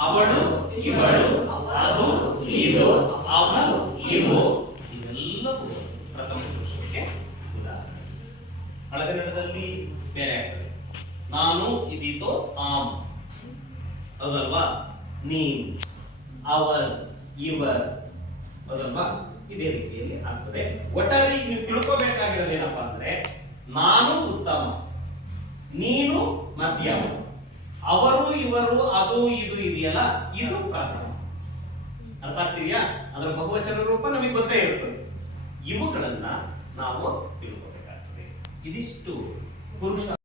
ಅವಳು, ಇವಳು, ಅದು, ಇದು, ಅವನು, ಇವು ಇವೆಲ್ಲವೂ ಪ್ರಥಮ ಪುರುಷಕ್ಕೆ ಉದಾಹರಣೆ. ಹಳಗನ್ನಡದಲ್ಲಿ ಬೇರೆ ಆಗ್ತದೆ. ನಾನು, ಇದೀತೋ, ಆಮ್, ಹೌದಲ್ವಾ? ನೀನ್, ಅವರ್, ಇವರ್, ಹೌದಲ್ವಾ? ಇದೇ ರೀತಿಯಲ್ಲಿ ಆಗ್ತದೆ. ಒಟ್ಟಾರೆ ನೀವು ತಿಳ್ಕೋಬೇಕಾಗಿರೋದೇನಪ್ಪಾ ಅಂದ್ರೆ, ನಾನು ಉತ್ತಮ, ನೀನು ಮಧ್ಯಮ, ಅವರು, ಇವರು, ಅದು, ಇದು ಇದೆಯಲ್ಲ, ಇದು ಪ್ರಥಮ. ಅರ್ಥ ಆಗ್ತಿದೆಯಾ? ಅದರ ಬಹುವಚನ ರೂಪ ನಮಗೆ ಗೊತ್ತೇ ಇರ್ತದೆ. ಇವುಗಳನ್ನ ನಾವು ತಿಳ್ಕೋಬೇಕಾಗ್ತದೆ. ಇದಿಷ್ಟು ಪುರುಷ